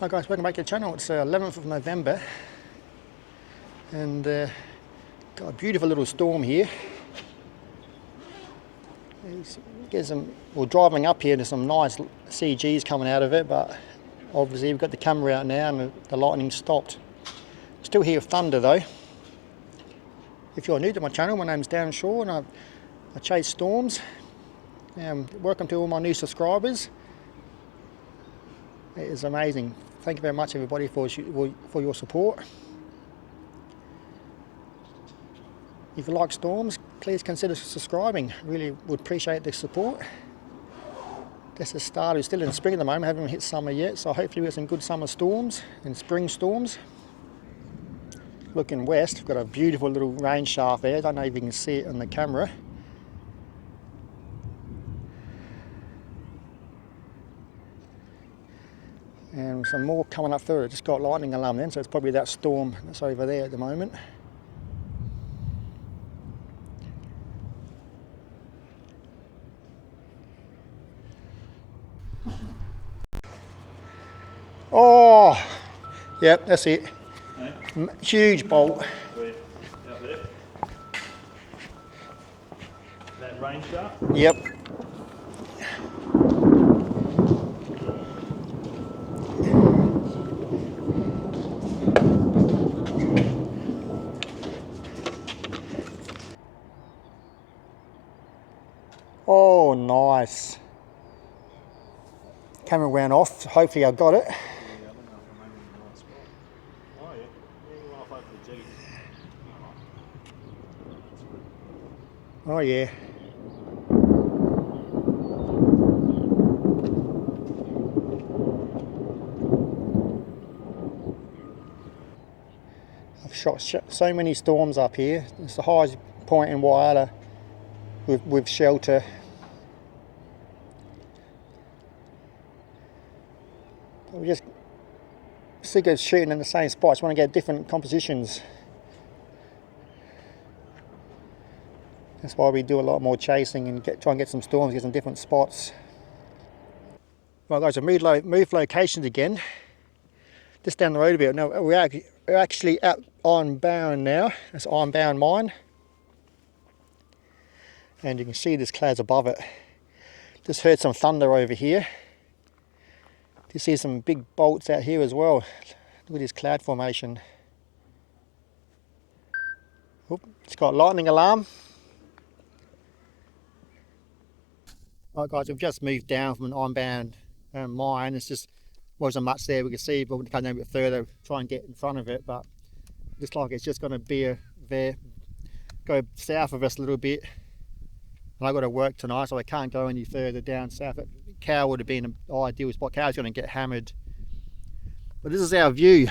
Hi guys, welcome back to the channel. It's 11th of November and got a beautiful little storm here. We're driving up here, there's some nice CGs coming out of it, but obviously we've got the camera out now and the lightning stopped. Still hear thunder though. If you're new to my channel, my name's Darren Shaw and I chase storms. Welcome to all my new subscribers. It is amazing. Thank you very much everybody for your support. If you like storms, please consider subscribing. Really would appreciate the support. That's the start. We're still in spring at the moment, haven't hit summer yet, so hopefully we get some good summer storms and spring storms. Looking west, we've got a beautiful little rain shaft there. I don't know if you can see it on the camera. And some more coming up further. Just got lightning alarm then, so it's probably that storm that's over there at the moment. Oh, yep, that's it. Hey. Huge bolt. Where? Out there? That rain shaft? Yep. Oh, nice. Camera went off. Hopefully I got it. Oh yeah. I've shot so many storms up here. It's the highest point in Whyalla with shelter. We just sick of shooting in the same spot. Just want to get different compositions. That's why we do a lot more chasing and try and get some storms, get some different spots. Right guys, I've moved locations again. Just down the road a bit. Now we're actually at Ironbound now. That's Ironbound Mine. And you can see there's clouds above it. Just heard some thunder over here. You see some big bolts out here as well. Look at this cloud formation. Oop, it's got lightning alarm. Right guys, we've just moved down from an Ironbound mine. It's just wasn't much there we could see, but we'll come down a bit further, try and get in front of it. But looks like it's just going to be go south of us a little bit. And I've got to work tonight, so I can't go any further down south. Cow would have been an ideal spot. Cow's going to get hammered. But this is our view.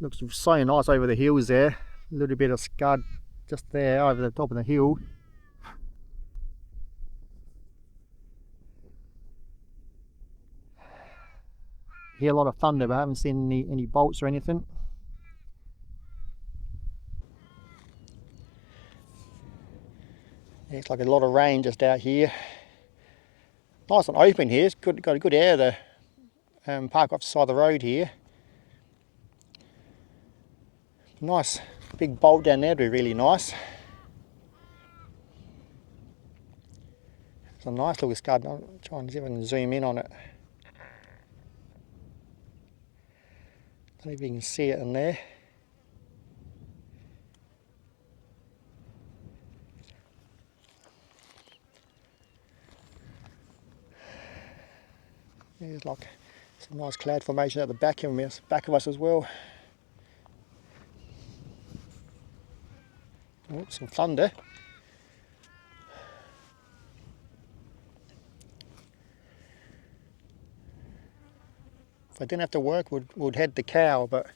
Looks so nice over the hills there. A little bit of scud just there over the top of the hill. Hear a lot of thunder, but I haven't seen any bolts or anything. It's like a lot of rain just out here. Nice and open here. It's got a good air to park off the side of the road here. Nice big bolt down there would be really nice. It's a nice little scud. I'll try and see if I can zoom in on it. I don't know if you can see it in there. There's like some nice cloud formation at the back of us as well. Oh, some thunder. If I didn't have to work, we'd head to Cow, but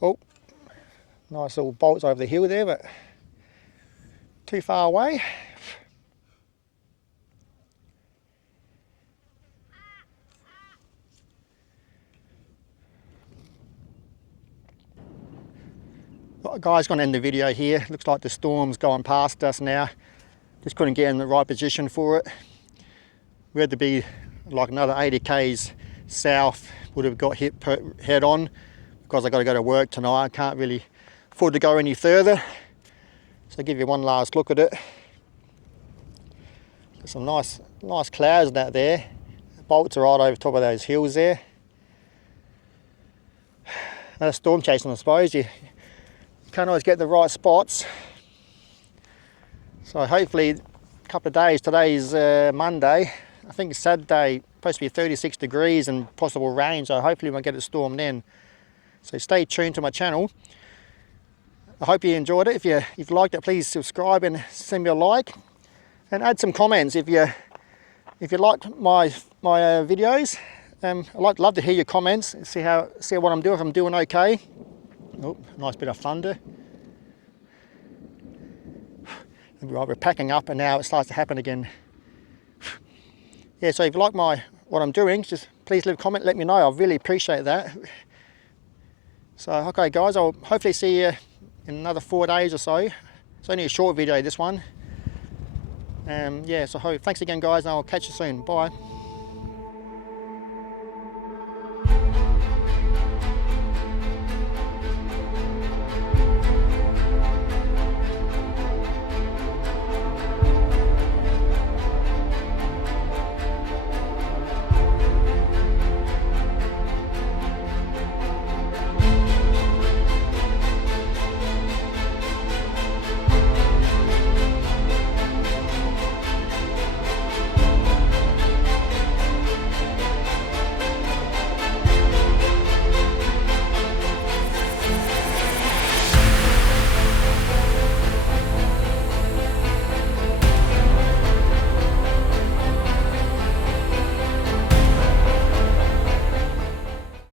oh, nice little bolts over the hill there, but too far away. guys, going to end the video here. Looks like the storm's going past us now. Just couldn't get in the right position for it. We had to be like another 80 k's south, would have got hit head on, because I got to go to work tonight. I can't really afford to go any further. So I'll give you one last look at it. Some nice clouds out there. Bolts are right over top of those hills there. Another storm chasing, I suppose. You can't always get the right spots. So hopefully a couple of days. Today's Monday. I think Saturday supposed to be 36 degrees and possible rain. So hopefully we'll get a storm then. So stay tuned to my channel. I hope you enjoyed it. If you liked it, please subscribe and send me a like. And add some comments if you like my videos. I'd love to hear your comments. See what I'm doing. If I'm doing okay. Oh, nice bit of thunder. Right, we're packing up, and now it starts to happen again. Yeah. So if you like what I'm doing, just please leave a comment. Let me know. I really appreciate that. So okay, guys. I'll hopefully see you in another 4 days or so. It's only a short video, this one. Yeah, so thanks again, guys, and I'll catch you soon. Bye.